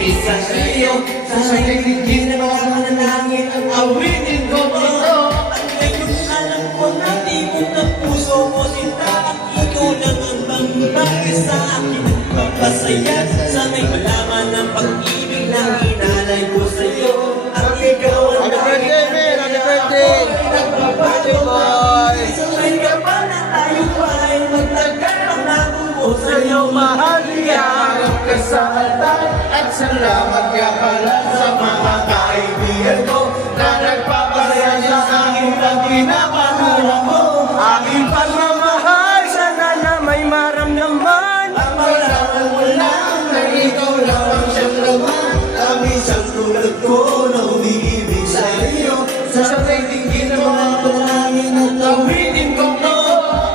umiibig sa iyo. Sa tingin ng mga mananangin ang awitin ko ito. At ngayon alam ko na di mo na puso mo sinta. Ikaw lang ang bangbae sa akin magpapasaya. Sana'y malaman ang pag-ibig na hinalay ko sa'yo. At ikaw ang Happy birthday, man! Happy birthday! Birthday boy! Sana'y ka pa na tayo pa ay magtagal ang nakuha Sa'yo mahal iyaharap ka sa altar. At salamat ka pala sa mga kaibigan ko na nagpapasaya sa akin pag pinapanuhan mo. Aking pagmamahal, sana na may maramdaman. Ang malaman mo lang na ikaw lang ang siyang laman. Ang isang tulad ko na umiibig sa iyo. Sa tingin ng mga panalangin at awitin ko to.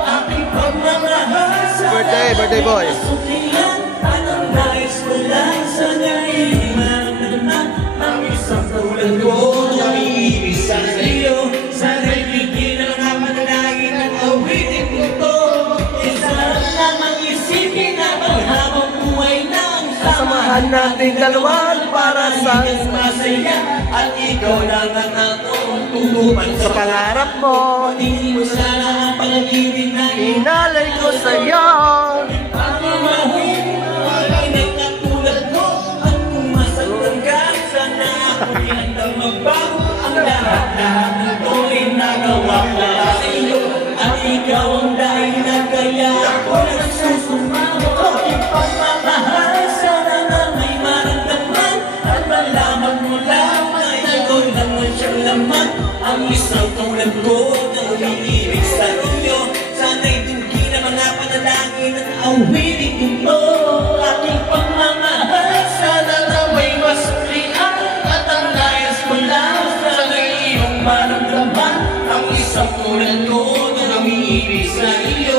Aking pagmamahal sa birthday boy. Suklihan, anong nais ko lang sana imaramdaman. Ang isang tulad ko na umiibig sa iyo. Sana'y bigyan ng mga panalangin at awitin ko to. Isa lamang isipin na paghabang buhay na ang Samahan natin dalawa para sa masaya. At ikaw lang ang atong tutupan sa pangarap mo. Hindi mo sana ang pag-ibig na Inalay ko sa'yo. pagmamahal. Ay nagkatulad mo. At kung masaktan ka, sana ako'y handang magbago. Ang lahat-lahat ng to'y nagawa ko sa iyo. At ikaw ang dahil na kaya ako nagsusumamo. Aking pagmamahal, sana na may maramdaman. At malaman mo lang na ikaw lang ang siyang laman. Ang isang tulad ko na umiibig sa iyo. Sana'y tungkin ang mga panalangin at awitin ko mo. Aking pagmamahal, sana na may masuklian. At ang nais ko lang, sana'y iyong maramdaman. Ang isang tulad ko na umiibig sa iyo.